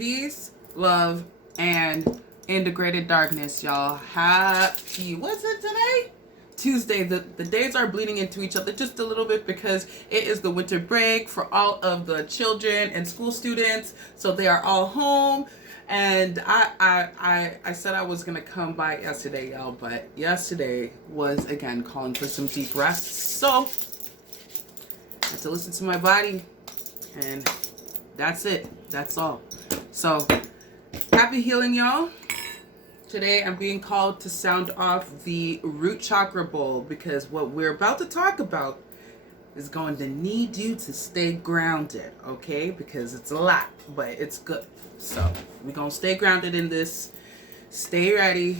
Peace, love, and integrated darkness, y'all. Happy, what's it today? Tuesday. The days are bleeding into each other just a little bit because it is the winter break for all of the children and school students. So they are all home. And I said I was gonna come by yesterday, y'all, but yesterday was again calling for some deep rest. So I had to listen to my body, and that's it. That's all. So happy healing, y'all. Today I'm being called to sound off the root chakra bowl because what we're about to talk about is going to need you to stay grounded, okay? Because it's a lot, but it's good. So we're going to stay grounded in this. Stay ready.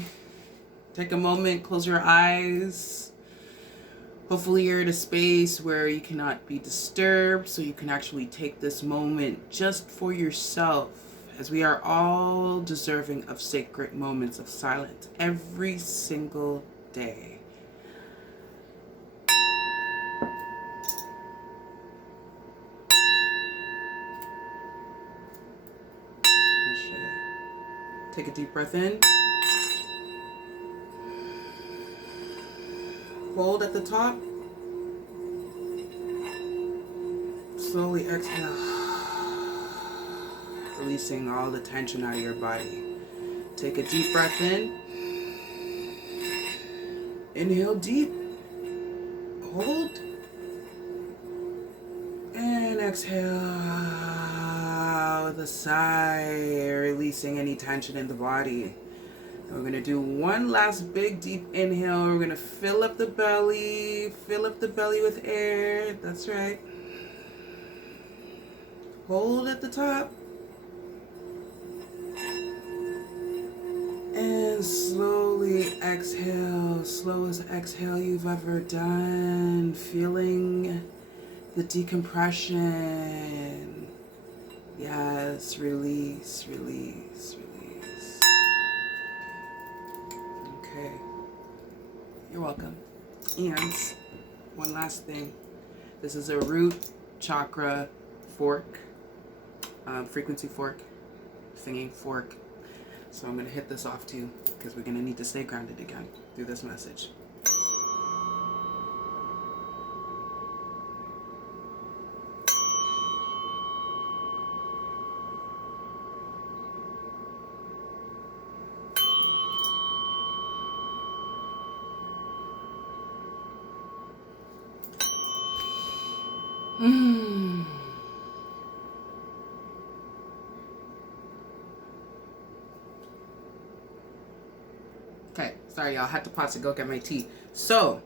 Take a moment, close your eyes. Hopefully you're in a space where you cannot be disturbed, so you can actually take this moment just for yourself, as we are all deserving of sacred moments of silence every single day. Take a deep breath in. Hold at the top. Slowly exhale. Releasing all the tension out of your body. Take a deep breath in. Inhale deep. Hold. And exhale with a sigh, releasing any tension in the body. And we're going to do one last big deep inhale. We're going to fill up the belly with air. That's right. Hold at the top. And slowly exhale, slowest exhale you've ever done. Feeling the decompression. Yes, release, release, release. Okay. You're welcome. And one last thing. This is a root chakra fork, frequency fork, singing fork. So I'm going to hit this off too, because we're going to need to stay grounded again through this message. Okay, sorry y'all, I had to pause to go get my tea. So,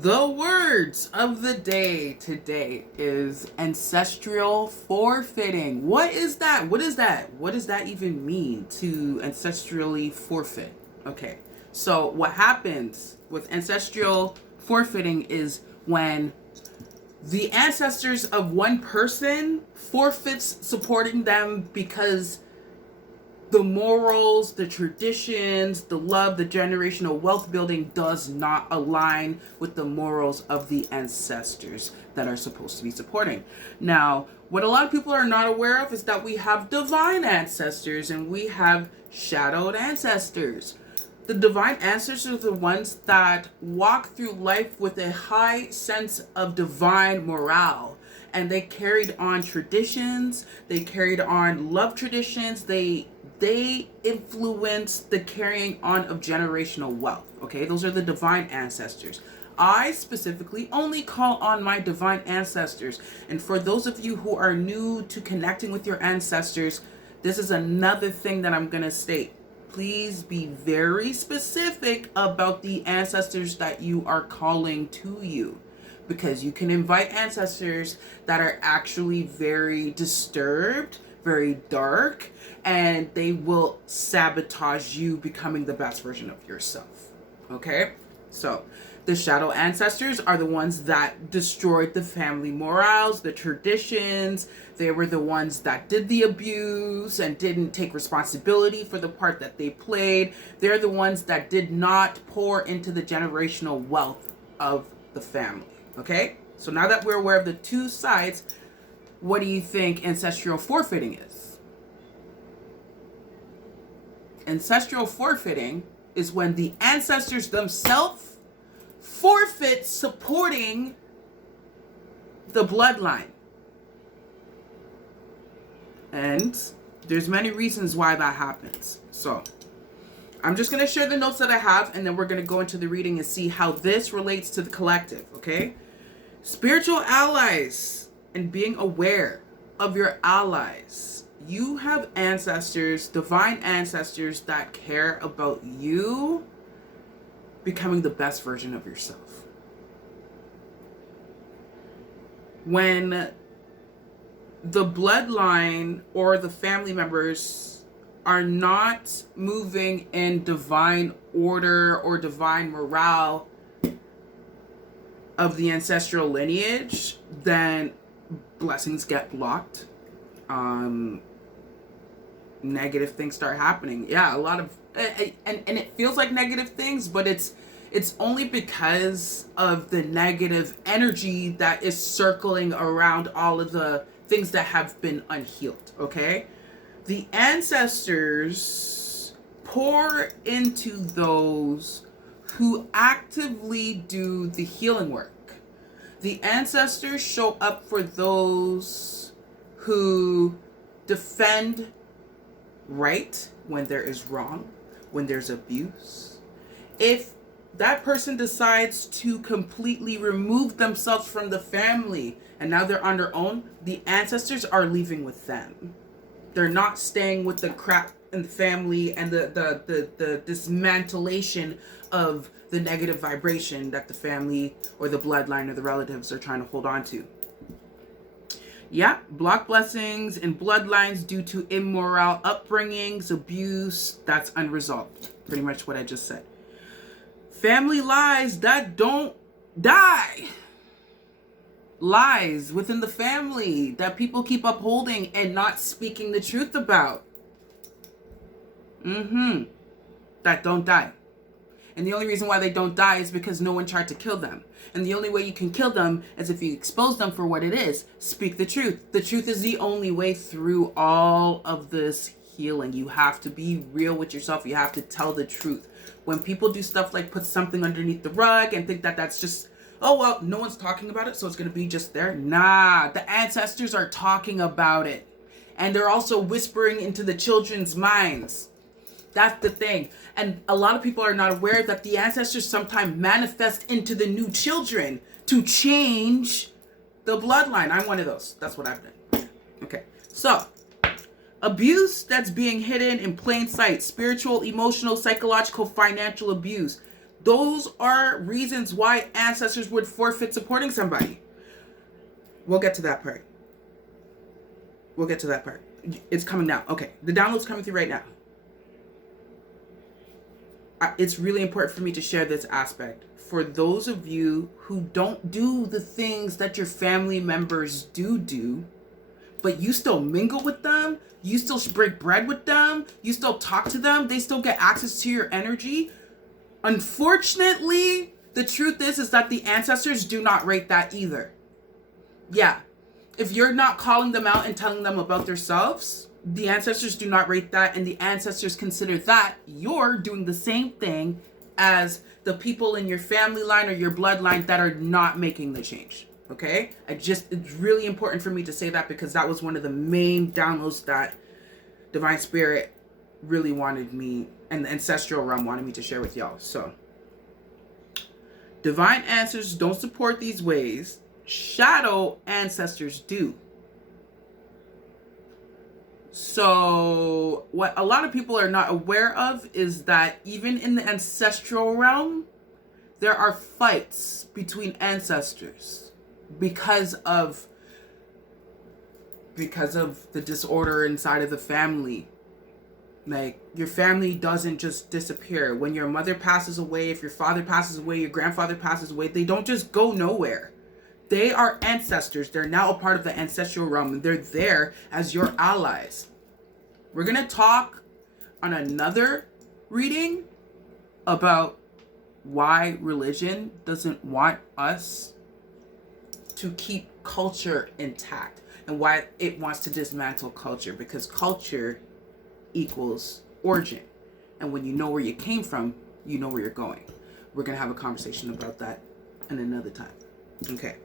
the words of the day today is ancestral forfeiting. What is that? What is that? What does that even mean, to ancestrally forfeit? Okay, so what happens with ancestral forfeiting is when the ancestors of one person forfeits supporting them because the morals, the traditions, the love, the generational wealth building does not align with the morals of the ancestors that are supposed to be supporting. Now, what a lot of people are not aware of is that we have divine ancestors and we have shadowed ancestors. The divine ancestors are the ones that walk through life with a high sense of divine morale. And they carried on traditions, they carried on love traditions, they influence the carrying on of generational wealth. Okay, those are the divine ancestors. I specifically only call on my divine ancestors. And for those of you who are new to connecting with your ancestors, this is another thing that I'm going to state. Please be very specific about the ancestors that you are calling to you, because you can invite ancestors that are actually very disturbed, very dark, and they will sabotage you becoming the best version of yourself. Okay? So, the shadow ancestors are the ones that destroyed the family morals, the traditions. They were the ones that did the abuse and didn't take responsibility for the part that they played. They're the ones that did not pour into the generational wealth of the family. Okay? So now that we're aware of the two sides, what do you think ancestral forfeiting is? Ancestral forfeiting is when the ancestors themselves forfeit supporting the bloodline. And there's many reasons why that happens. So I'm just going to share the notes that I have, and then we're going to go into the reading and see how this relates to the collective, okay? Spiritual allies and being aware of your allies. You have ancestors, divine ancestors that care about you becoming the best version of yourself. When the bloodline or the family members are not moving in divine order or divine morale of the ancestral lineage, then blessings get blocked. Negative things start happening. Yeah, a lot of and it feels like negative things, but it's only because of the negative energy that is circling around all of the things that have been unhealed, okay? The ancestors pour into those who actively do the healing work. The ancestors show up for those who defend right when there is wrong, when there's abuse. If that person decides to completely remove themselves from the family and now they're on their own, the ancestors are leaving with them. They're not staying with the crap in the family and the dismantellation of the negative vibration that the family or the bloodline or the relatives are trying to hold on to. Yeah, block blessings and bloodlines due to immoral upbringings, abuse, that's unresolved. Pretty much what I just said. Family lies that don't die. Lies within the family that people keep upholding and not speaking the truth about. That don't die. And the only reason why they don't die is because no one tried to kill them. And the only way you can kill them is if you expose them for what it is. Speak the truth. The truth is the only way through all of this healing. You have to be real with yourself. You have to tell the truth. When people do stuff like put something underneath the rug and think that that's just, oh, well, no one's talking about it, so it's going to be just there. Nah, the ancestors are talking about it. And they're also whispering into the children's minds. That's the thing. And a lot of people are not aware that the ancestors sometimes manifest into the new children to change the bloodline. I'm one of those. That's what I've done. Okay. So, abuse that's being hidden in plain sight. Spiritual, emotional, psychological, financial abuse. Those are reasons why ancestors would forfeit supporting somebody. We'll get to that part. It's coming now. Okay. The download's coming through right now. It's really important for me to share this aspect. For those of you who don't do the things that your family members do, but you still mingle with them, you still break bread with them, you still talk to them, they still get access to your energy. Unfortunately, the truth is that the ancestors do not rate that either. Yeah. If you're not calling them out and telling them about themselves, the ancestors do not rate that, and the ancestors consider that you're doing the same thing as the people in your family line or your bloodline that are not making the change. Okay? It's really important for me to say that because that was one of the main downloads that Divine Spirit really wanted me, and the ancestral realm wanted me to share with y'all. So, divine ancestors don't support these ways. Shadow ancestors do. So what a lot of people are not aware of is that even in the ancestral realm, there are fights between ancestors because of the disorder inside of the family. Like, your family doesn't just disappear. When your mother passes away, if your father passes away, your grandfather passes away, they don't just go nowhere. They are ancestors. They're now a part of the ancestral realm, and they're there as your allies. We're going to talk on another reading about why religion doesn't want us to keep culture intact. and why it wants to dismantle culture, because culture equals origin. And when you know where you came from, you know where you're going. We're going to have a conversation about that in another time. Okay.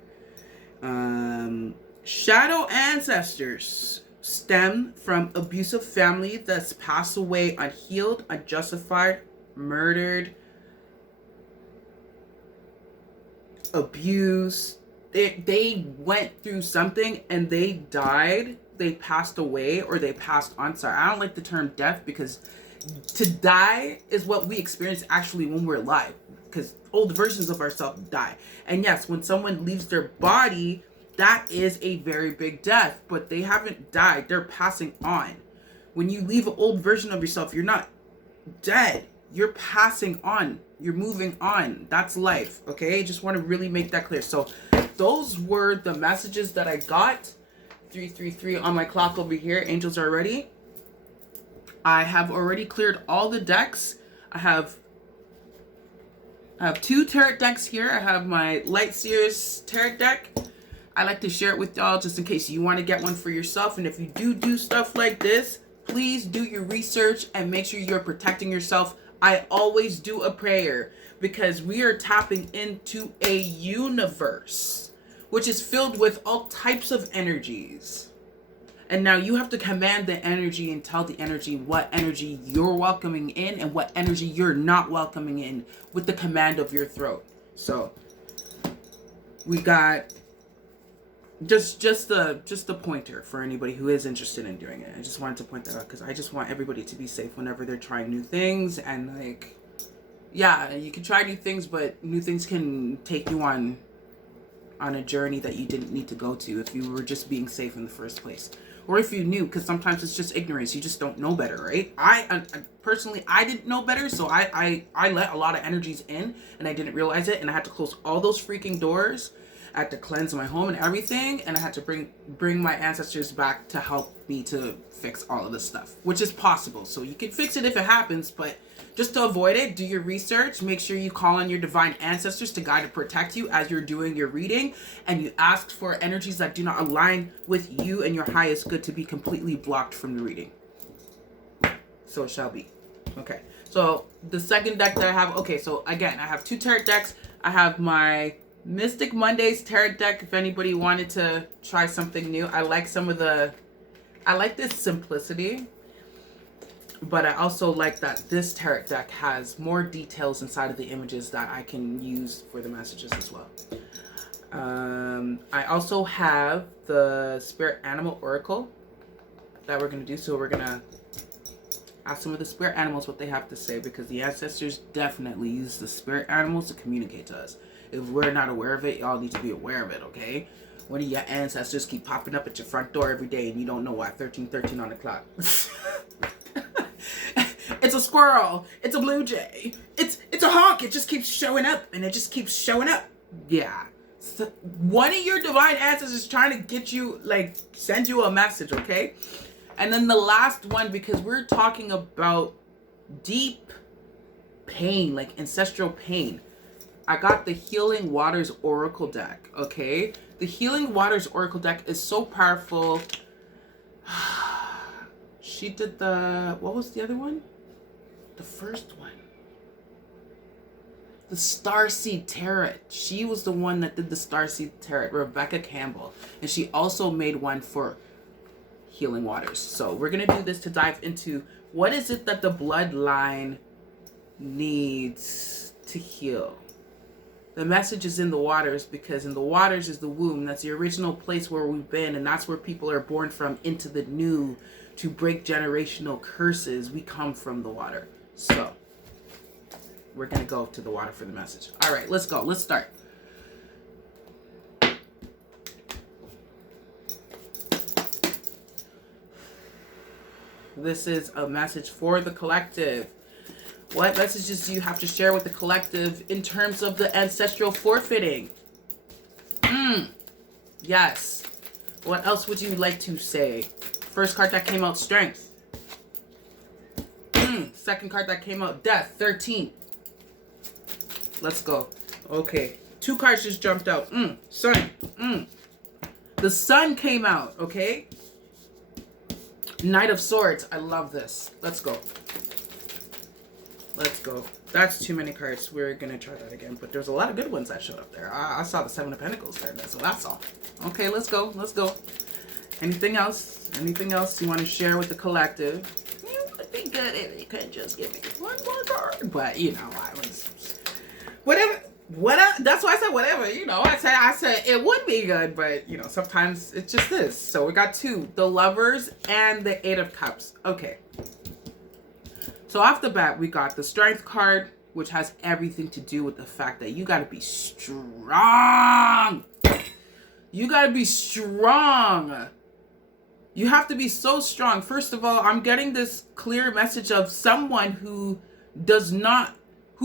Shadow ancestors stem from abusive family that's passed away unhealed, unjustified, murdered, abused. They went through something and they died. They passed away or they passed on. Sorry, I don't like the term death, because to die is what we experience actually when we're alive, because old versions of ourselves die. And yes, when someone leaves their body, that is a very big death, but they haven't died. They're passing on. When you leave an old version of yourself, you're not dead. You're passing on. You're moving on. That's life. Okay? I just want to really make that clear. So those were the messages that I got. 333 on my clock over here. Angels are ready. I have already cleared all the decks. I have 2 tarot decks here. I have my Light Seers tarot deck. I like to share it with y'all just in case you want to get one for yourself. And if you do stuff like this, please do your research and make sure you're protecting yourself. I always do a prayer, because we are tapping into a universe which is filled with all types of energies. And now you have to command the energy and tell the energy what energy you're welcoming in and what energy you're not welcoming in with the command of your throat. So we got just the pointer for anybody who is interested in doing it. I just wanted to point that out because I just want everybody to be safe whenever they're trying new things. And like, yeah, you can try new things, but new things can take you on a journey that you didn't need to go to if you were just being safe in the first place. Or if you knew, because sometimes it's just ignorance. You just don't know better, right? I personally, I didn't know better, so I let a lot of energies in, and I didn't realize it, and I had to close all those freaking doors. I had to cleanse my home and everything, and I had to bring my ancestors back to help me to fix all of this stuff, which is possible. So you can fix it if it happens, but just to avoid it, do your research. Make sure you call on your divine ancestors to guide and protect you as you're doing your reading, and you ask for energies that do not align with you and your highest good to be completely blocked from the reading. So it shall be. Okay, so the second deck that I have, okay, so again, I have 2 tarot decks. I have my Mystic Mondays tarot deck if anybody wanted to try something new. I like this simplicity, but I also like that this tarot deck has more details inside of the images that I can use for the messages as well. I also have the Spirit Animal Oracle that we're going to do. So we're going to ask some of the spirit animals what they have to say, because the ancestors definitely use the spirit animals to communicate to us. If we're not aware of it, y'all need to be aware of it, okay? One of your ancestors keep popping up at your front door every day and you don't know why. 1313 on the clock. It's a squirrel. It's a blue jay. It's a hawk. It just keeps showing up and it just keeps showing up. Yeah. So one of your divine ancestors is trying to get you, like, send you a message, okay? And then the last one, because we're talking about deep pain, like ancestral pain. I got the Healing Waters Oracle deck, okay? The Healing Waters Oracle deck is so powerful. She did what was the other one? The first one. The Starseed Tarot. She was the one that did the Starseed Tarot, Rebecca Campbell. And she also made one for Healing Waters. So we're going to do this to dive into what is it that the bloodline needs to heal. The message is in the waters, because in the waters is the womb. That's the original place where we've been, and that's where people are born from into the new to break generational curses. We come from the water. So we're going to go to the water for the message. All right, let's go. Let's start. This is a message for the collective. What messages do you have to share with the collective in terms of the ancestral forfeiting? Yes. What else would you like to say? First card that came out, Strength. Second card that came out, Death, 13. Let's go. Okay. 2 cards just jumped out. Sun. The Sun came out, okay? Knight of Swords. I love this. Let's go. Let's go. That's too many cards. We're gonna try that again. But there's a lot of good ones that showed up there. I saw the Seven of Pentacles there. That's what I saw. Okay, let's go. Let's go. Anything else? Anything else you want to share with the collective? It would be good if you could just give me one more card. But, you know, I was... Whatever. That's why I said whatever. You know, I said it would be good. But, you know, sometimes it's just this. So we got two. The Lovers and the Eight of Cups. Okay. So off the bat, we got the Strength card, which has everything to do with the fact that you got to be strong. You got to be strong. You have to be so strong. First of all, I'm getting this clear message of someone who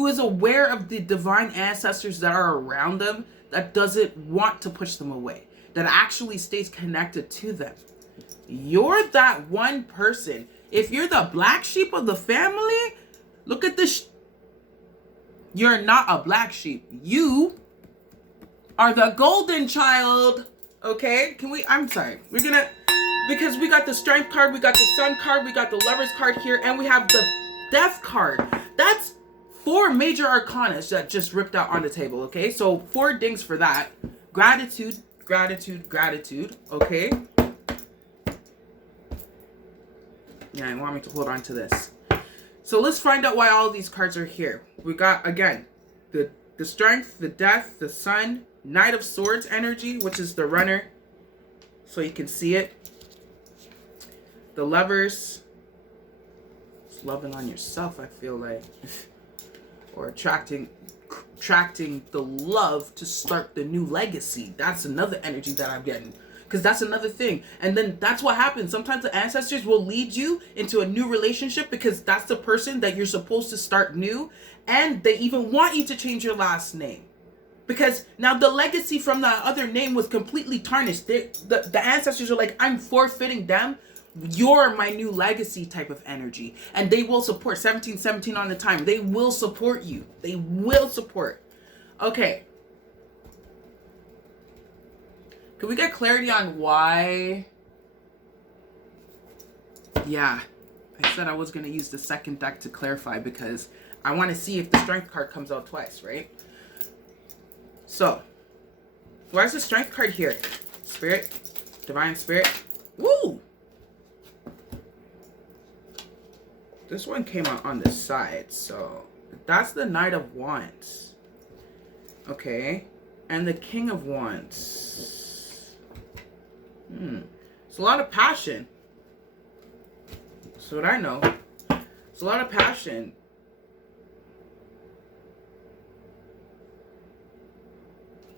is aware of the divine ancestors that are around them, that doesn't want to push them away, that actually stays connected to them. You're that one person. If you're the black sheep of the family, look at this. You're not a black sheep. You are the golden child. Okay? I'm sorry. Because we got the Strength card, we got the Sun card, we got the Lovers card here, and we have the Death card. That's 4 major arcana that just ripped out on the table, okay? So 4 dings for that. Gratitude, gratitude, gratitude, okay? Yeah, you want me to hold on to this. So let's find out why all these cards are here. We got, again, the Strength, the Death, the Sun, Knight of Swords energy, which is the runner, so you can see it. The Lovers. It's loving on yourself, I feel like. Or attracting the love to start the new legacy. That's another energy that I'm getting. Because that's another thing. And then that's what happens. Sometimes the ancestors will lead you into a new relationship because that's the person that you're supposed to start new. And they even want you to change your last name. Because now the legacy from the other name was completely tarnished. The ancestors are like, I'm forfeiting them. You're my new legacy type of energy. And they will support 1717 on the time. They will support you. They will support. Okay. Can we get clarity on why? Yeah. I said I was going to use the second deck to clarify because I want to see if the Strength card comes out twice, right? So, why is the Strength card here? Spirit. Divine Spirit. Woo! This one came out on the side, so that's the Knight of Wands. Okay. And the King of Wands. It's a lot of passion. That's what I know. It's a lot of passion.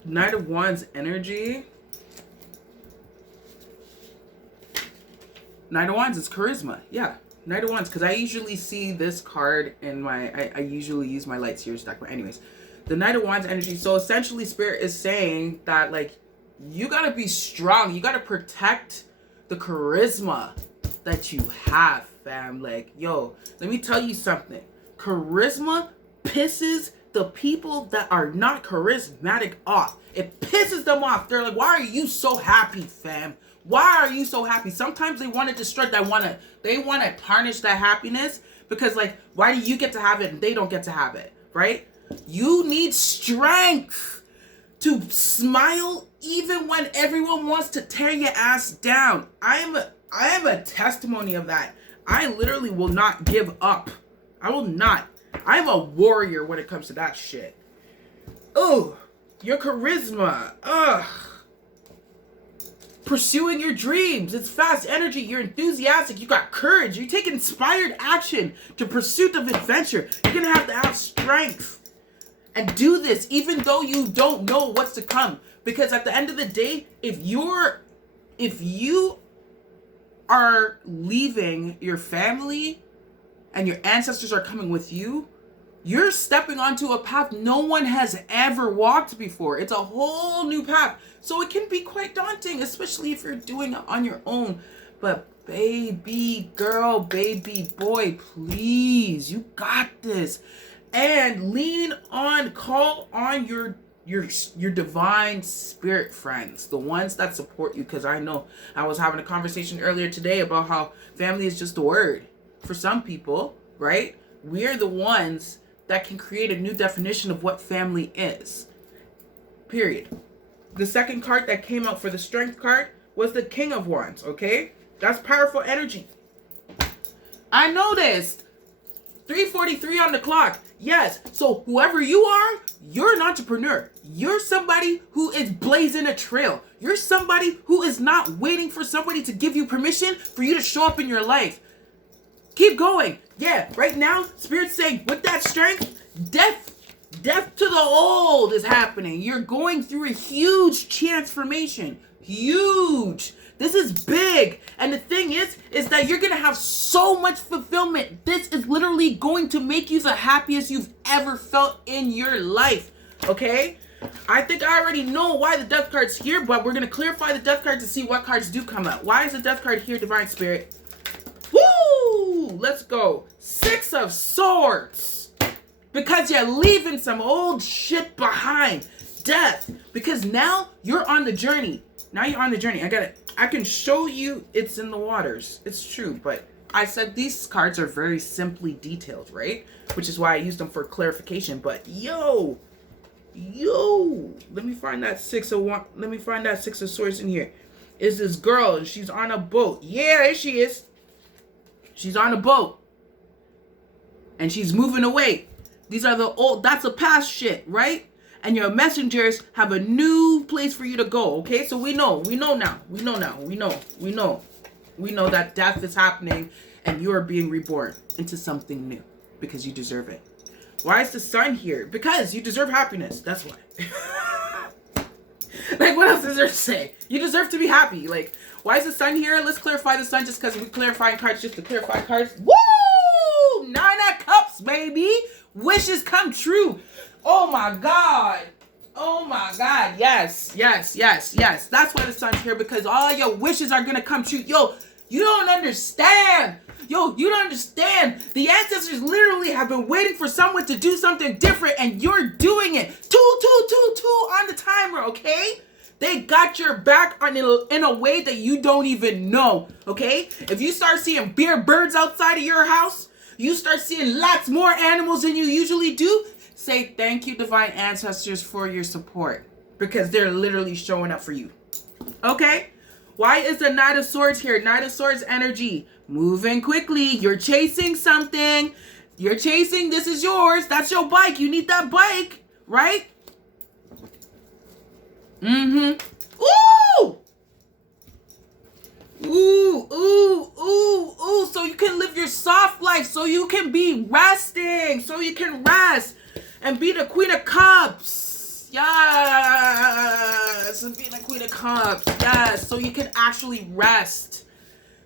Knight of Wands energy. Knight of Wands is charisma. Yeah. Knight of Wands, because I usually see this card in my, I usually use my Light Seers deck, but anyways, the Knight of Wands energy. So essentially Spirit is saying that, like, you gotta be strong, you gotta protect the charisma that you have, fam. Like, yo, let me tell you something. Charisma pisses the people that are not charismatic off. It pisses them off. They're like, why are you so happy, fam? Why are you so happy? Sometimes they want to destroy, they want to tarnish that happiness because, like, why do you get to have it and they don't get to have it, right? You need strength to smile even when everyone wants to tear your ass down. I am a testimony of that. I literally will not give up. I will not. I'm a warrior when it comes to that shit. Oh, your charisma. Ugh. Pursuing your dreams. It's fast energy. You're enthusiastic. You got courage. You take inspired action to pursuit of adventure. You're going to have strength and do this even though you don't know what's to come. Because at the end of the day, if you are leaving your family and your ancestors are coming with you, you're stepping onto a path no one has ever walked before. It's a whole new path. So it can be quite daunting, especially if you're doing it on your own. But baby girl, baby boy, please, you got this. And call on your your divine spirit friends, the ones that support you. Because I know I was having a conversation earlier today about how family is just a word for some people, right? We're the ones that can create a new definition of what family is. Period. The second card that came out for the strength card was the King of Wands, okay? That's powerful energy. I noticed 3:43 on the clock. Yes, so whoever you are, you're an entrepreneur. You're somebody who is blazing a trail. You're somebody who is not waiting for somebody to give you permission for you to show up in your life. Keep going. Yeah, right now, Spirit's saying with that strength, death to the old is happening. You're going through a huge transformation. Huge. This is big. And the thing is that you're going to have so much fulfillment. This is literally going to make you the happiest you've ever felt in your life. Okay? I think I already know why the death card's here, but we're going to clarify the death card to see what cards do come out. Why is the death card here, Divine Spirit? Woo! Let's go. 6 of Swords. Because you're leaving some old shit behind. Death. Because now you're on the journey. Now you're on the journey. I can show you it's in the waters. It's true, but I said these cards are very simply detailed, right? Which is why I used them for clarification. But yo, let me find that 6 of Swords in here. Is this girl and she's on a boat. Yeah, there she is. She's on a boat. And she's moving away. These are that's a past shit, right? And your messengers have a new place for you to go, okay? So we know now that death is happening and you are being reborn into something new because you deserve it. Why is the Sun here? Because you deserve happiness. That's why. Like, what else is there to say? You deserve to be happy. Like, why is the Sun here? Let's clarify the Sun just because we're clarifying cards just to clarify cards. Woo! 9 of Cups, baby. Wishes come true. Oh my God. Oh my God. Yes. That's why the Sun's here, because all your wishes are going to come true. Yo, you don't understand. You don't understand. The ancestors literally have been waiting for someone to do something different, and you're doing it. Two on the timer, okay? They got your back in a way that you don't even know, okay? If you start seeing birds outside of your house, you start seeing lots more animals than you usually do, say thank you, divine ancestors, for your support, because they're literally showing up for you. Okay? Why is the Knight of Swords here? Knight of Swords energy. Moving quickly. You're chasing something. This is yours. That's your bike. You need that bike, right? Mm-hmm. Ooh! Ooh. So you can live your soft life. So you can be resting. So you can rest. And be the Queen of Cups. Yes. And be the Queen of Cups. Yes. So you can actually rest.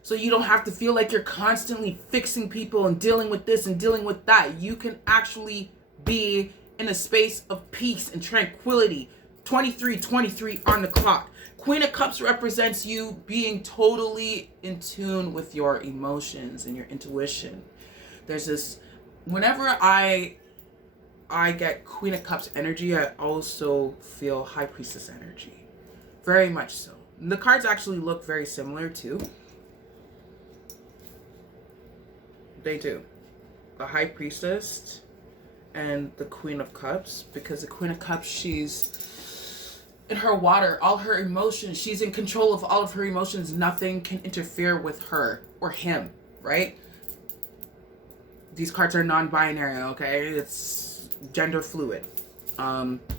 So you don't have to feel like you're constantly fixing people and dealing with this and dealing with that. You can actually be in a space of peace and tranquility. 23:23 on the clock. Queen of Cups represents you being totally in tune with your emotions and your intuition. There's this, whenever I get Queen of Cups energy, I also feel High Priestess energy. Very much so. And the cards actually look very similar too. They do. The High Priestess and the Queen of Cups, because the Queen of Cups, she's in her water, all her emotions, she's in control of all of her emotions. Nothing can interfere with her or him, right? These cards are non-binary, okay? It's gender fluid.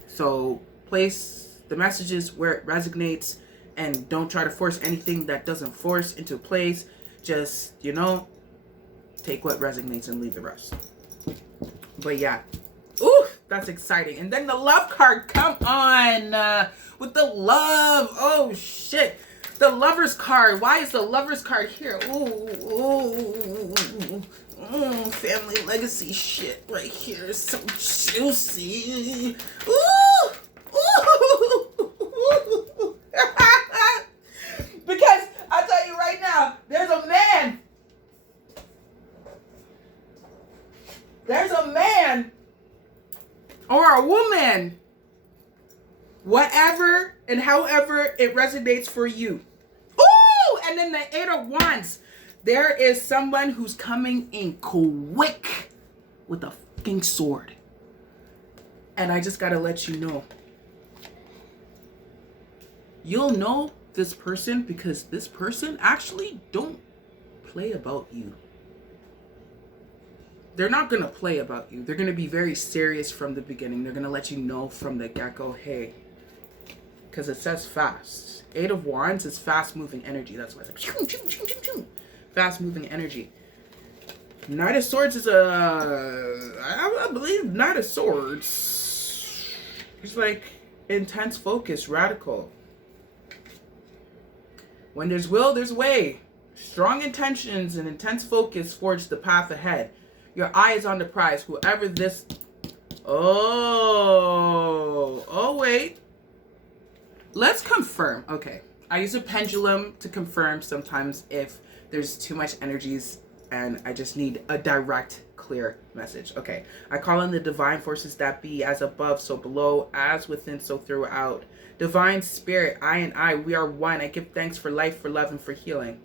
So place the messages where it resonates and don't try to force anything that doesn't force into place. Just, take what resonates and leave the rest. But yeah. Ooh, that's exciting. And then the love card, come on, with the love. Oh shit, the Lover's card. Why is the Lover's card here? Family legacy shit right here is so juicy. Because I'll tell you right now, there's a man or a woman Whatever and however it resonates for you. Ooh! And then the Eight of Wands. There is someone who's coming in quick with a fucking sword. And I just gotta let you know. You'll know this person because this person actually don't play about you. They're not gonna play about you. They're gonna be very serious from the beginning. They're gonna let you know from the get-go, hey, because it says fast. Eight of Wands is fast-moving energy. That's why it's like fast-moving energy. Knight of Swords is I believe Knight of Swords. It's like intense focus, radical. When there's will, there's way. Strong intentions and intense focus forge the path ahead. Your eye is on the prize. Whoever this... Oh, wait. Let's confirm. Okay. I use a pendulum to confirm sometimes if there's too much energies and I just need a direct, clear message. Okay. I call on the divine forces that be, as above, so below, as within, so throughout. Divine spirit, I and I, we are one. I give thanks for life, for love, and for healing.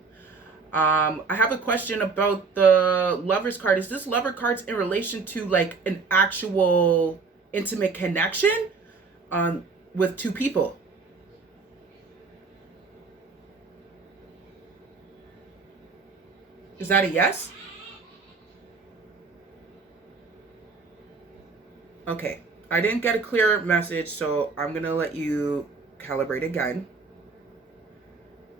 I have a question about the Lover's card. Is this Lover cards in relation to like an actual intimate connection with two people? Is that a yes? Okay. I didn't get a clear message, so I'm going to let you calibrate again.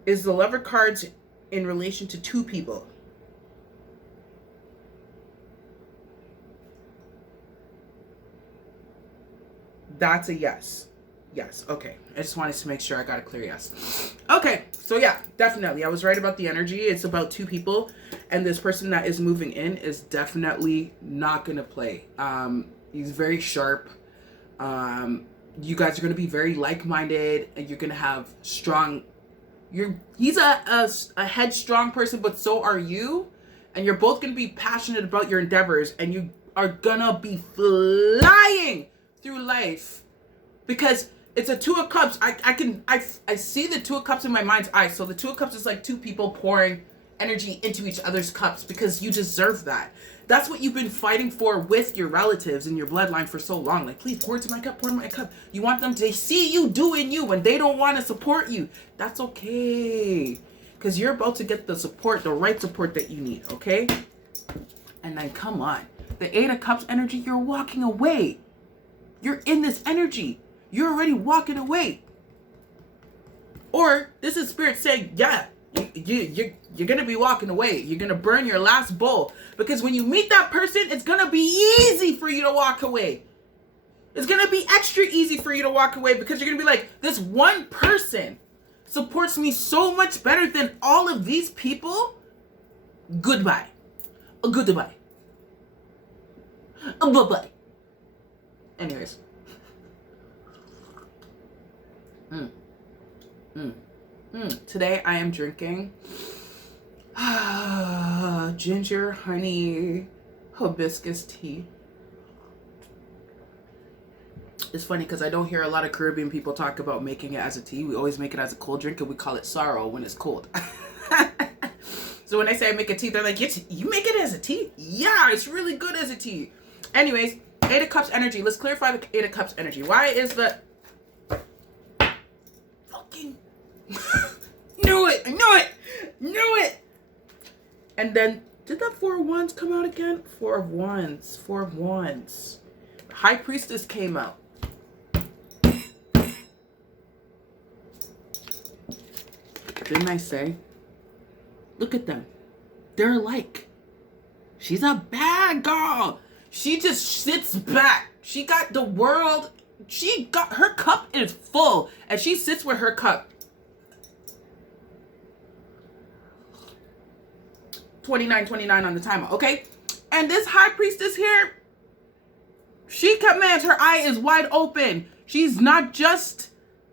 Is the Lover cards in relation to two people? That's a yes. Yes, okay. I just wanted to make sure I got a clear yes. Okay, so yeah, definitely. I was right about the energy. It's about two people, and this person that is moving in is definitely not going to play. He's very sharp. You guys are going to be very like-minded, and you're going to have strong... He's a headstrong person, but so are you. And you're both going to be passionate about your endeavors, and you are going to be flying through life. Because it's a Two of Cups. I see the Two of Cups in my mind's eye. So the Two of Cups is like two people pouring energy into each other's cups because you deserve that. That's what you've been fighting for with your relatives and your bloodline for so long. Like, please pour into my cup, pour in my cup. You want them to see you doing you when they don't want to support you. That's okay. Because you're about to get the support, the right support that you need, okay? And then, come on. The Eight of Cups energy, you're walking away. You're in this energy. You're already walking away. Or, this is Spirit saying, yeah, you're going to be walking away. You're going to burn your last bowl. Because when you meet that person, it's going to be easy for you to walk away. It's going to be extra easy for you to walk away because you're going to be like, this one person supports me so much better than all of these people. Goodbye. Goodbye. Bye-bye. Anyways. Today I am drinking ginger, honey, hibiscus tea. It's funny because I don't hear a lot of Caribbean people talk about making it as a tea. We always make it as a cold drink and we call it sorrow when it's cold. So when I say I make a tea, they're like, you make it as a tea? Yeah, it's really good as a tea. Anyways, Eight of Cups energy. Let's clarify the Eight of Cups energy. Why is the... Fucking... Knew it! I knew it! Knew it! And then, did that Four of Wands come out again? Four of Wands. Four of Wands. High Priestess came out. Didn't I say? Look at them. They're alike. She's a bad girl. She just sits back. She got the world. She got... Her cup is full. And she sits with her cup. 29 on the timer, okay? And this High Priestess here, she commands, her eye is wide open. She's not just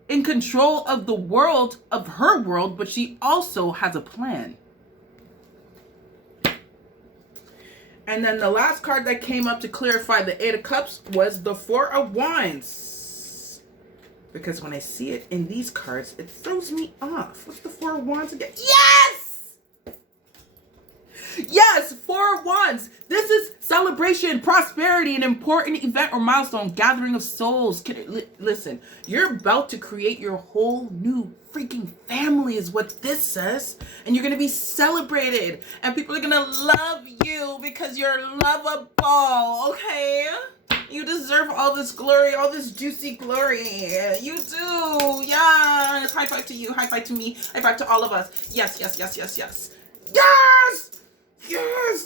in control of the world, of her world, but she also has a plan. And then the last card that came up to clarify the Eight of Cups was the Four of Wands. Because when I see it in these cards, it throws me off. What's the Four of Wands again? Yes! Yes, Four of Wands. This is celebration, prosperity, an important event or milestone, gathering of souls. Listen, you're about to create your whole new freaking family is what this says. And you're going to be celebrated. And people are going to love you because you're lovable, okay? You deserve all this glory, all this juicy glory. You do. Yes. High five to you. High five to me. High five to all of us. Yes, yes, yes, yes, yes. Yes! Yes!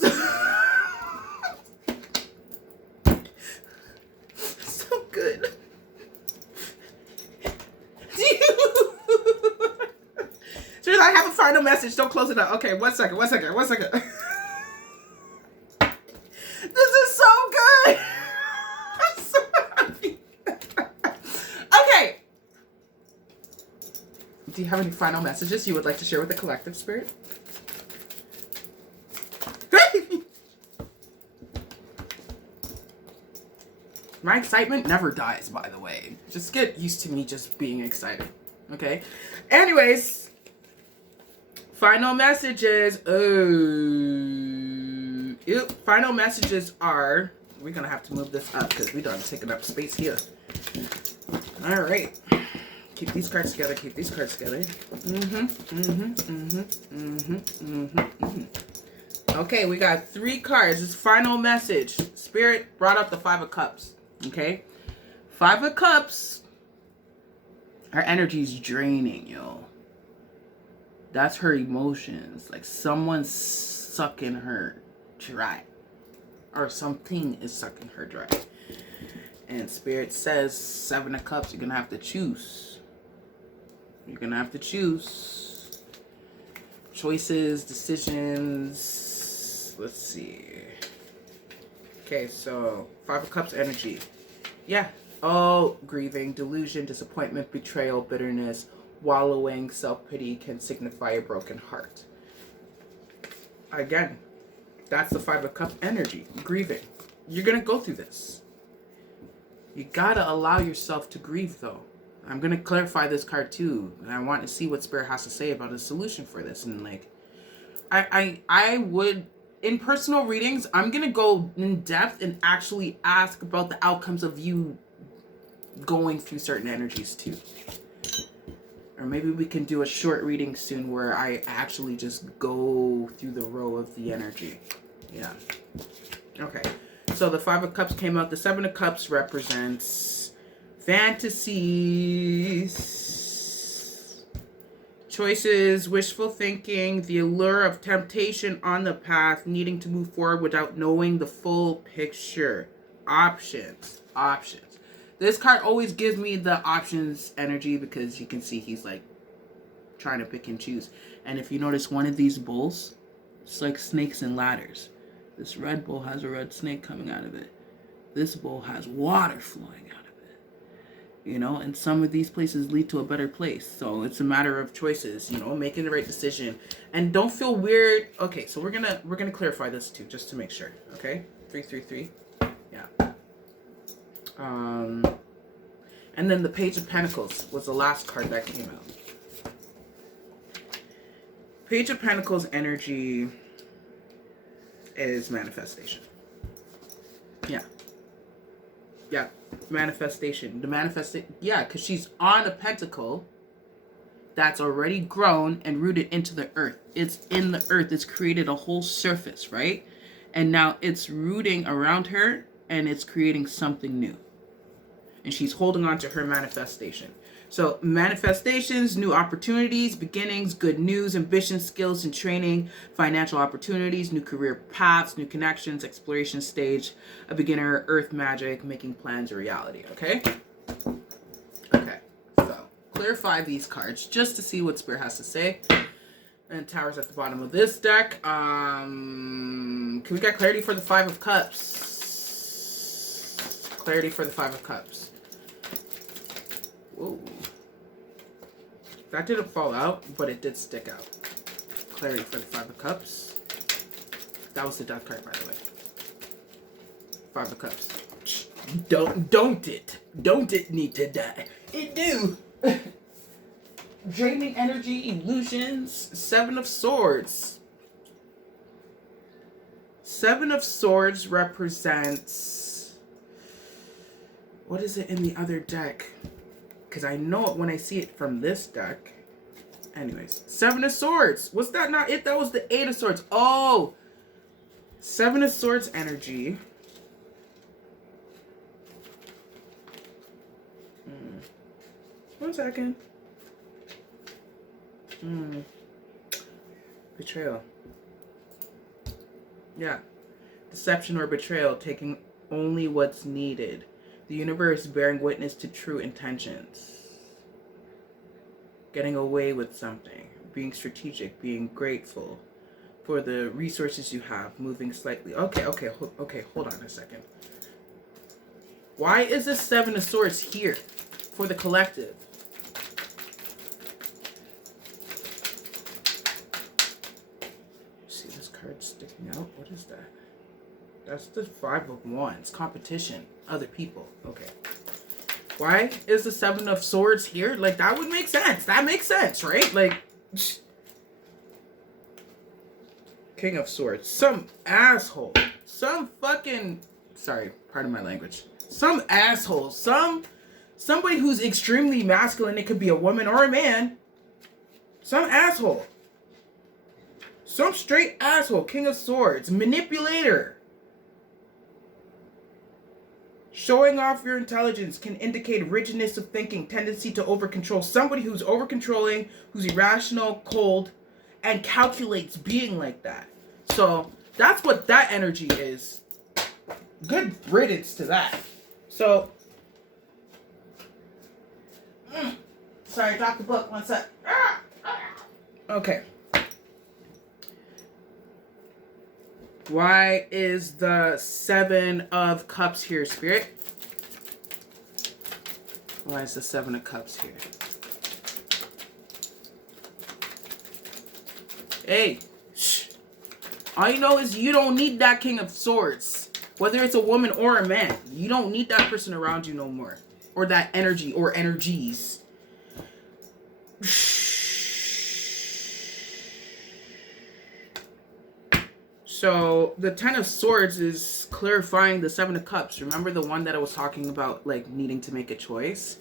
So good. Seriously, I have a final message. Don't close it up. Okay, one second. This is so good. I'm so happy. Okay. Do you have any final messages you would like to share with the collective spirit? My excitement never dies, by the way. Just get used to me just being excited. Okay? Anyways, final messages. Final messages are, we're going to have to move this up because we done taking up space here. All right. Keep these cards together. Keep these cards together. Okay, we got 3 cards. This final message. Spirit brought up the 5 of Cups. Okay? 5 of Cups. Her energy's draining, yo. That's her emotions. Like someone's sucking her dry. Or something is sucking her dry. And Spirit says 7 of Cups, you're going to have to choose. You're going to have to choose. Choices, decisions. Let's see. Okay, so 5 of Cups energy. Yeah. Oh, grieving, delusion, disappointment, betrayal, bitterness, wallowing, self-pity can signify a broken heart. Again, that's the 5 of Cups energy. Grieving. You're going to go through this. You got to allow yourself to grieve, though. I'm going to clarify this card, too. And I want to see what Spirit has to say about a solution for this. And, like, I would... In personal readings, I'm going to go in depth and actually ask about the outcomes of you going through certain energies too. Or maybe we can do a short reading soon where I actually just go through the row of the energy. Yeah. Okay. So the 5 of Cups came out. The 7 of Cups represents fantasies, choices, wishful thinking, the allure of temptation on the path, needing to move forward without knowing the full picture. Options. This card always gives me the options energy because you can see he's like trying to pick and choose. And if you notice one of these bowls, it's like snakes and ladders. This red bowl has a red snake coming out of it. This bowl has water flowing out of it. You know, and some of these places lead to a better place. So it's a matter of choices, you know, making the right decision. And don't feel weird. Okay, so we're gonna clarify this too, just to make sure. Okay? 333. Yeah. And then the Page of Pentacles was the last card that came out. Page of Pentacles energy is manifestation. Yeah. Yeah. Manifestation. Yeah, because she's on a pentacle that's already grown and rooted into the earth. It's in the earth. It's created a whole surface, right? And now it's rooting around her and it's creating something new. And she's holding on to her manifestation. So manifestations, new opportunities, beginnings, good news, ambition, skills and training, financial opportunities, new career paths, new connections, exploration stage, a beginner, earth magic, making plans a reality. Okay? Okay. So clarify these cards just to see what Spirit has to say. And Tower's at the bottom of this deck. Can we get clarity for the 5 of Cups? Clarity for the 5 of Cups. Whoa. That didn't fall out, but it did stick out. Clarity for the 5 of Cups. That was the death card, by the way. 5 of Cups. Don't it need to die. It do. Draining energy, illusions, Seven of Swords. Seven of Swords represents... What is it in the other deck? Because I know it when I see it from this deck. Anyways, Seven of Swords. Was that not it? That was the Eight of Swords. Oh! Seven of Swords energy. One second. Betrayal. Yeah. Deception or betrayal, taking only what's needed. The universe bearing witness to true intentions. Getting away with something. Being strategic. Being grateful for the resources you have. Moving slightly. Okay, hold on a second. Why is this Seven of Swords here for the collective? See this card sticking out? What is that? That's the Five of Wands. Competition. Other people. Okay. Why is the Seven of Swords here? Like, that would make sense. That makes sense, right? Like, King of Swords. Some asshole. Some fucking... Sorry, pardon my language. Some asshole. Somebody who's extremely masculine. It could be a woman or a man. Some asshole. Some straight asshole. King of Swords. Manipulator. Showing off your intelligence can indicate rigidness of thinking, tendency to over-control. Somebody who's over-controlling, who's irrational, cold, and calculates being like that. So, that's what that energy is. Good riddance to that. So, sorry, drop the book. One sec. Okay. Why is the Seven of Cups here, Spirit? Why is the Seven of Cups here? Hey, shh. All you know is you don't need that King of Swords. Whether it's a woman or a man, you don't need that person around you no more. Or that energy or energies. So, the Ten of Swords is clarifying the Seven of Cups. Remember the one that I was talking about, like, needing to make a choice?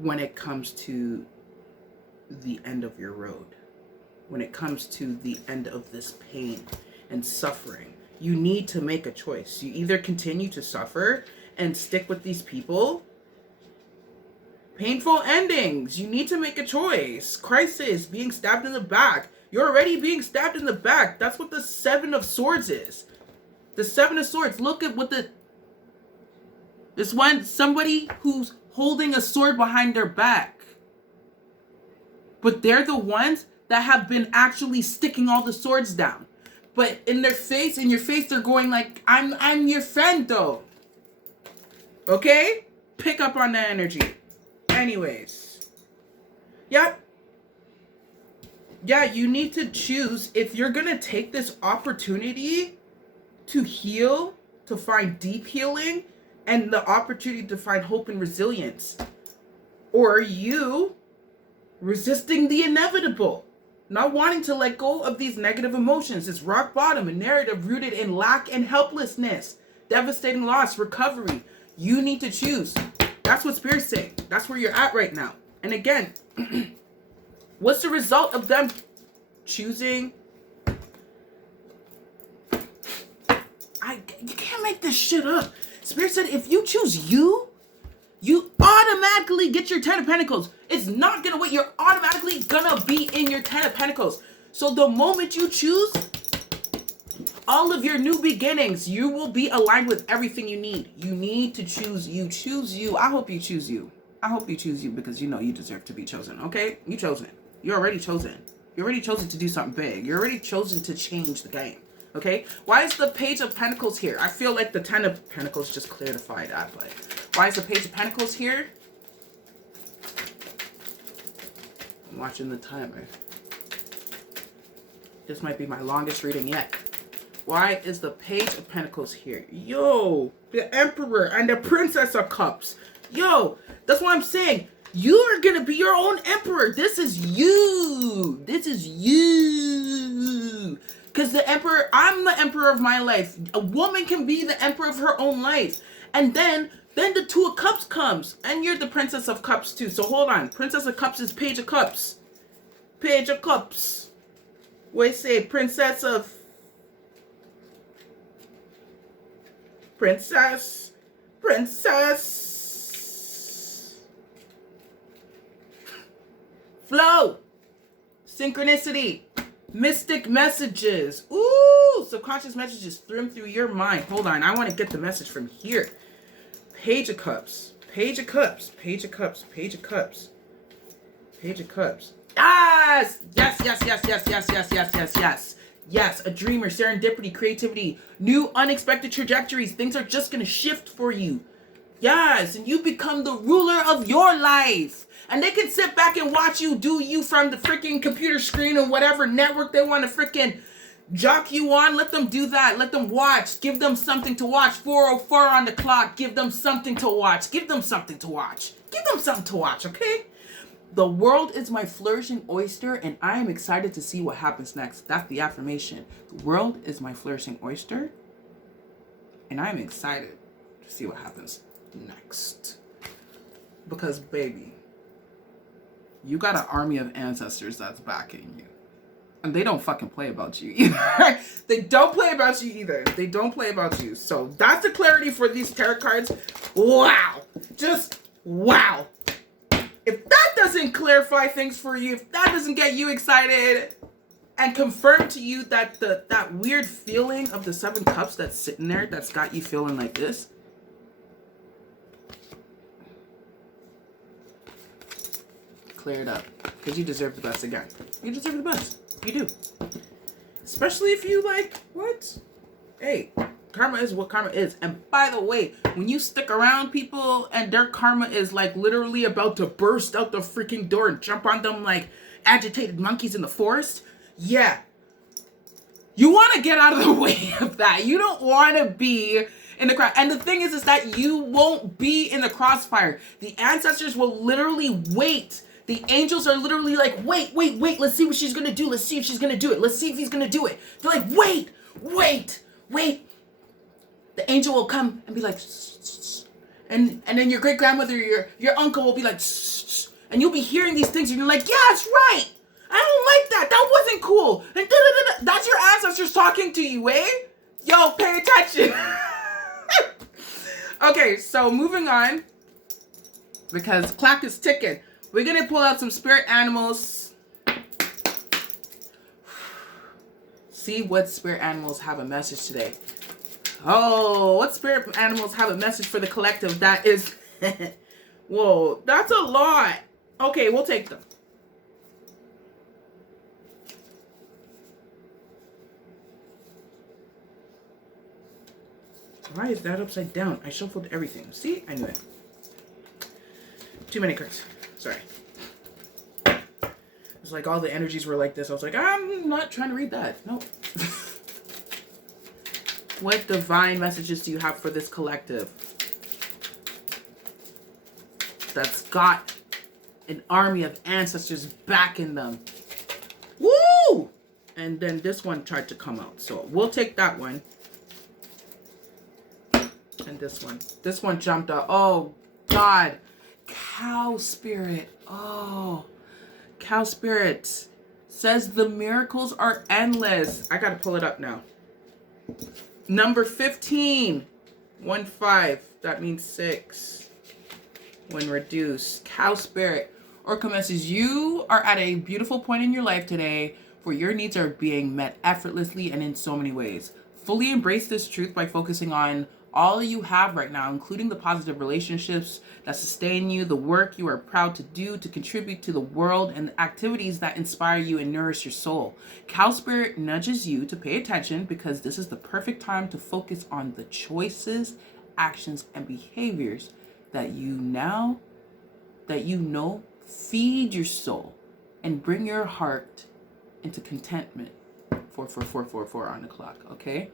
When it comes to the end of your road. When it comes to the end of this pain and suffering. You need to make a choice. You either continue to suffer and stick with these people. Painful endings. You need to make a choice. Crisis. Being stabbed in the back. You're already being stabbed in the back. That's what the Seven of Swords is. The Seven of Swords. Look at what the... This one, somebody who's holding a sword behind their back. But they're the ones that have been actually sticking all the swords down. But in your face, they're going like, I'm your friend though. Okay? Pick up on that energy. Anyways. Yep. Yeah, you need to choose if you're going to take this opportunity to heal, to find deep healing, and the opportunity to find hope and resilience. Or are you resisting the inevitable? Not wanting to let go of these negative emotions. It's rock bottom, a narrative rooted in lack and helplessness. Devastating loss, recovery. You need to choose. That's what Spirit's saying. That's where you're at right now. And again, what's the result of them choosing? You can't make this shit up. Spirit said if you choose you automatically get your Ten of Pentacles. It's not gonna wait. You're automatically gonna be in your Ten of Pentacles. So the moment you choose all of your new beginnings, you will be aligned with everything you need. You need to choose you. Choose you. I hope you choose you. I hope you choose you because you know you deserve to be chosen, okay? You chosen. You're already chosen. You're already chosen to do something big. You're already chosen to change the game, okay? Why is the Page of Pentacles here? I feel like the Ten of Pentacles just clarified that, but why is the Page of Pentacles here? I'm watching the timer. This might be my longest reading yet. Why is the Page of Pentacles here? Yo, the Emperor and the Princess of Cups. Yo, that's what I'm saying. You are going to be your own emperor. This is you. This is you. Because the emperor, I'm the emperor of my life. A woman can be the emperor of her own life. And then the Two of Cups comes. And you're the Princess of Cups too. So hold on. Princess of Cups is Page of Cups. Page of Cups. What say? Princess. Flow. Synchronicity. Mystic messages. Ooh, subconscious messages through your mind. Hold on, I want to get the message from here. Page of Cups. Page of Cups. Page of Cups. Page of Cups. Page of Cups. Yes! Yes, a dreamer, serendipity, creativity, new unexpected trajectories. Things are just going to shift for you. Yes, and you become the ruler of your life. And they can sit back and watch you do you from the freaking computer screen or whatever network they want to freaking jock you on. Let them do that. Let them watch. Give them something to watch. 4:04 on the clock. Give them something to watch. Give them something to watch. Give them something to watch, okay? The world is my flourishing oyster, and I am excited to see what happens next. That's the affirmation. The world is my flourishing oyster, and I'm excited to see what happens next. Because, baby, you got an army of ancestors that's backing you. And they don't fucking play about you either. They don't play about you either. They don't play about you. So that's the clarity for these tarot cards. Wow. Just wow. If that doesn't clarify things for you, if that doesn't get you excited and confirm to you that that weird feeling of the Seven Cups that's sitting there that's got you feeling like this, clear it up. Because you deserve the best again. You deserve the best. You do. Especially if you like, what? Hey, karma is what karma is. And by the way, when you stick around people and their karma is like literally about to burst out the freaking door and jump on them like agitated monkeys in the forest, yeah. You want to get out of the way of that. You don't want to be in the crowd. And the thing is that you won't be in the crossfire. The ancestors will literally wait. The angels are literally like, wait. Let's see what she's going to do. Let's see if she's going to do it. Let's see if he's going to do it. They're like, wait. The angel will come and be like, and then your great grandmother, your uncle will be like, and you'll be hearing these things and you're like, yeah, it's right. I don't like that. That wasn't cool. And that's your ancestors talking to you, eh? Yo, pay attention. Okay, so moving on, because clock is ticking. We're going to pull out some spirit animals. See what spirit animals have a message today. Oh, what spirit animals have a message for the collective that is... Whoa, that's a lot. Okay, we'll take them. Why is that upside down? I shuffled everything. See? I knew it. Too many cards. Sorry. It's like all the energies were like this. I was like, I'm not trying to read that. Nope. What divine messages do you have for this collective that's got an army of ancestors backing them? Woo! And then this one tried to come out. So we'll take that one. And this one. This one jumped out. Oh, God. Cow spirit. Oh. Cow spirit says the miracles are endless. I got to pull it up now. Number 15. 1-5. That means 6. When reduced. Cow spirit. Orca message, you are at a beautiful point in your life today where your needs are being met effortlessly and in so many ways. Fully embrace this truth by focusing on all you have right now, including the positive relationships that sustain you, the work you are proud to do to contribute to the world, and the activities that inspire you and nourish your soul. Cow spirit nudges you to pay attention because this is the perfect time to focus on the choices, actions, and behaviors that you know feed your soul and bring your heart into contentment 44444 on the clock, okay?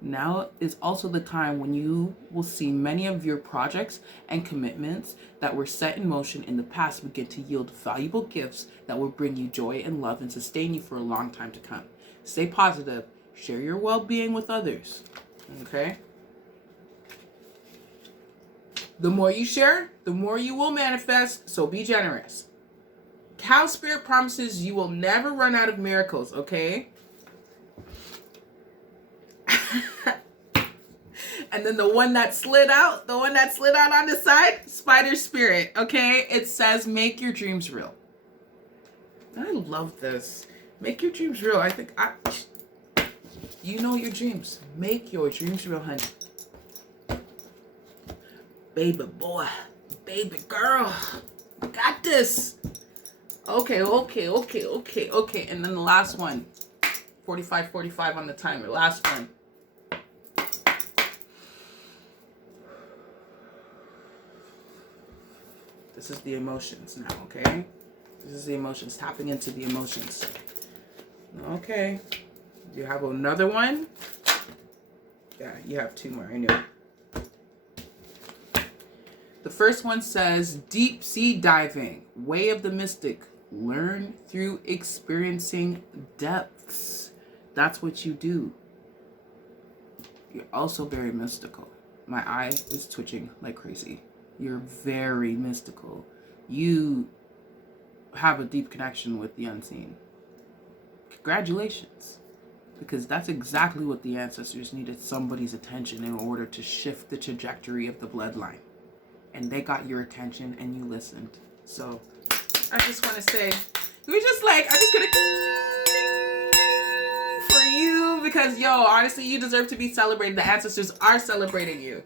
Now is also the time when you will see many of your projects and commitments that were set in motion in the past begin to yield valuable gifts that will bring you joy and love and sustain you for a long time to come. Stay positive. Share your well-being with others. Okay? The more you share, the more you will manifest, so be generous. Cow Spirit promises you will never run out of miracles, okay? And then the one that slid out on the side, Spider Spirit, okay? It says, make your dreams real. I love this. Make your dreams real. You know your dreams. Make your dreams real, honey. Baby boy, baby girl, got this. Okay. And then the last one, 45 on the timer. Last one. This is the emotions now, okay? This is the emotions, tapping into the emotions. Okay. You have another one? Yeah, you have two more, I knew. The first one says, deep sea diving, way of the mystic. Learn through experiencing depths. That's what you do. You're also very mystical. My eye is twitching like crazy. You're very mystical. You have a deep connection with the unseen. Congratulations. Because that's exactly what the ancestors needed somebody's attention in order to shift the trajectory of the bloodline. And they got your attention and you listened. So I just want to say, I'm just gonna for you because honestly, you deserve to be celebrated. The ancestors are celebrating you.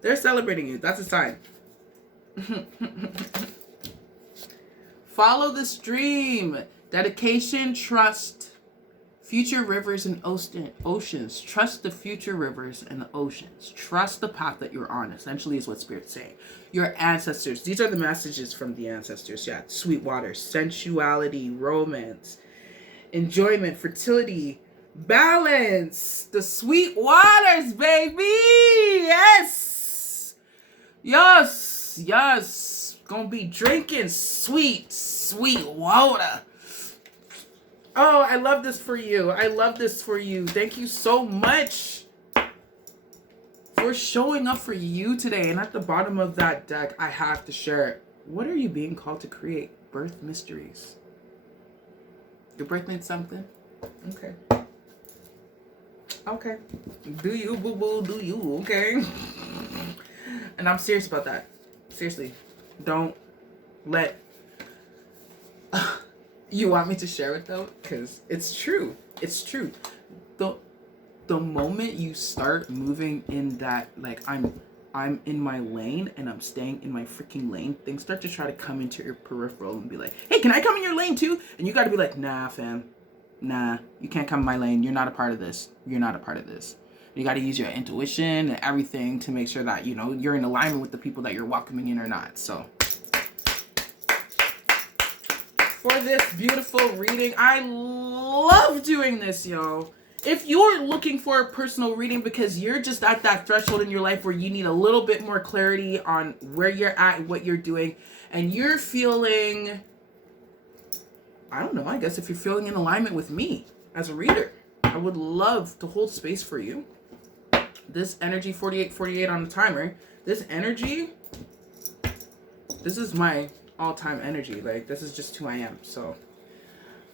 They're celebrating you. That's a sign. Follow the stream. Dedication, trust. Future rivers and oceans. Trust the future rivers and the oceans. Trust the path that you're on, essentially is what Spirit's saying. Your ancestors. These are the messages from the ancestors. Yeah. Sweet water. Sensuality. Romance. Enjoyment. Fertility. Balance. The sweet waters, baby. Yes. Gonna be drinking sweet water. Oh, I love this for you. Thank you so much for showing up for you today. And at the bottom of that deck, I have to share it. What are you being called to create? Birth mysteries. Your birth means something? Okay. Do you, boo-boo, do you, okay? And I'm serious about that. Seriously. Don't let... You want me to share it though? Because it's true. The moment you start moving in that, like, I'm in my lane and I'm staying in my freaking lane, things start to try to come into your peripheral and be like, hey, can I come in your lane too? And you got to be like, nah, fam. Nah, you can't come in my lane. You're not a part of this. You got to use your intuition and everything to make sure that, you're in alignment with the people that you're welcoming in or not. So for this beautiful reading, I love doing this, yo. If you're looking for a personal reading because you're just at that threshold in your life where you need a little bit more clarity on where you're at and what you're doing, and you're feeling, I don't know, I guess if you're feeling in alignment with me as a reader, I would love to hold space for you. This energy, 4848 on the timer, this energy, this is my all-time energy. Like, this is just who I am. So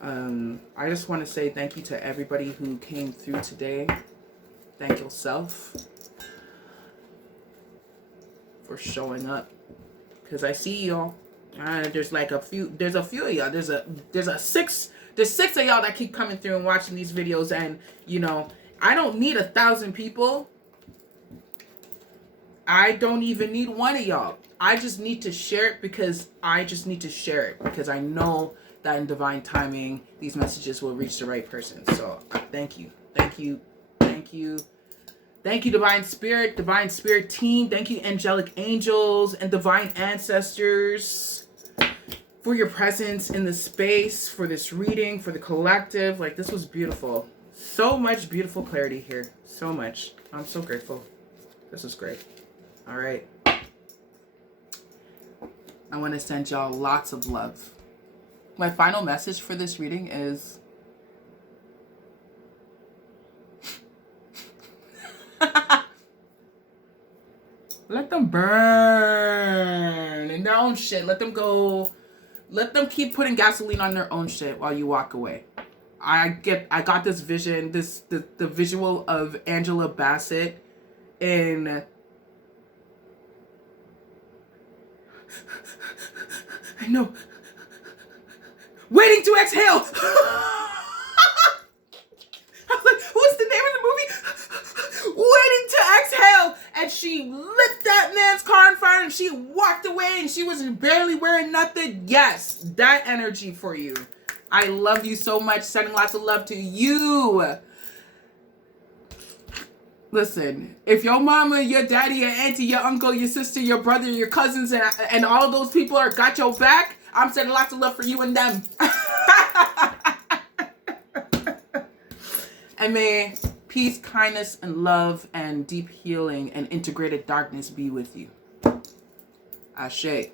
I just want to say thank you to everybody who came through today. Thank yourself for showing up, because I see y'all. There's a few of y'all. There's six of y'all that keep coming through and watching these videos, and I don't need 1,000 people. I don't even need one of y'all. I just need to share it because I know that in divine timing, these messages will reach the right person. So thank you. Thank you, Divine Spirit team. Thank you, angelic angels and divine ancestors. for your presence in the space, for this reading, for the collective. Like, this was beautiful. So much beautiful clarity here. So much. I'm so grateful. This is great. All right. I want to send y'all lots of love. My final message for this reading is let them burn in their own shit. Let them go. Let them keep putting gasoline on their own shit while you walk away. I got this vision, the visual of Angela Bassett in I know. Waiting to Exhale. I was like, what's the name of the movie? Waiting to Exhale. And she lit that man's car on fire and she walked away and she was barely wearing nothing. Yes, that energy for you. I love you so much. Sending lots of love to you. Listen, if your mama, your daddy, your auntie, your uncle, your sister, your brother, your cousins, and all of those people are got your back, I'm sending lots of love for you and them. And may peace, kindness, and love, and deep healing, and integrated darkness be with you. Ashe.